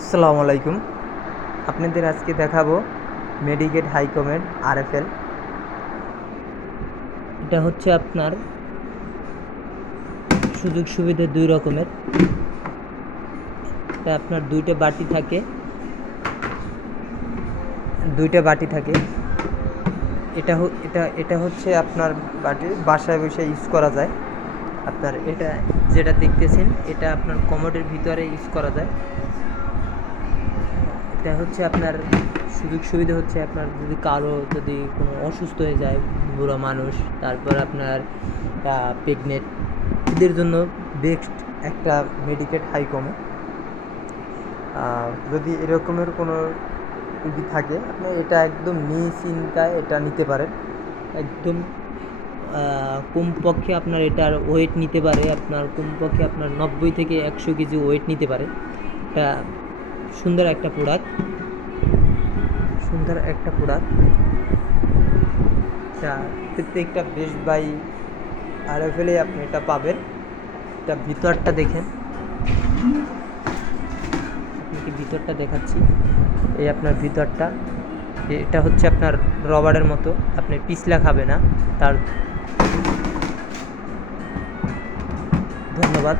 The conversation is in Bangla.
আসসালামু আলাইকুম। আপনাদের আজকে দেখাবো মেডিকেট হাইকমের আরএফএল। এটা হচ্ছে আপনার সুযোগ সুবিধা দুই রকমের। এটা আপনার দুইটা বাটি থাকে। এটা এটা হচ্ছে আপনার বাসায় বসে ইউজ করা যায়। আপনার এটা যেটা দেখতেছেন এটা আপনার কমোডের ভিতরে ইউজ করা যায়। এটা হচ্ছে আপনার সুযোগ সুবিধা হচ্ছে আপনার যদি কোনো অসুস্থ হয়ে যায়, বুড়ো মানুষ, তারপর আপনার প্রেগনেন্ট, এদের জন্য বেস্ট একটা মেডিকেট হাইকমো। যদি এরকমের কোনো রুগী থাকে আপনি এটা একদম নিশ্চিন্তায় এটা নিতে পারেন। একদম কমপক্ষে আপনার এটার ওয়েট নিতে পারে, আপনার কমপক্ষে আপনার 90 থেকে 100 কেজি ওয়েট নিতে পারে। এটা সুন্দর একটা প্রোডাক্ট। এটা প্রত্যেকটা বেস্ট বাই আরএফএলে আপনি এটা পাবেন। এটা ভিতরটা দেখেন, আপনাকে ভিতরটা দেখাচ্ছি। এই আপনার ভিতরটা, এটা হচ্ছে আপনার রবারের মতো, আপনি পিছলা খাবে না। ধন্যবাদ।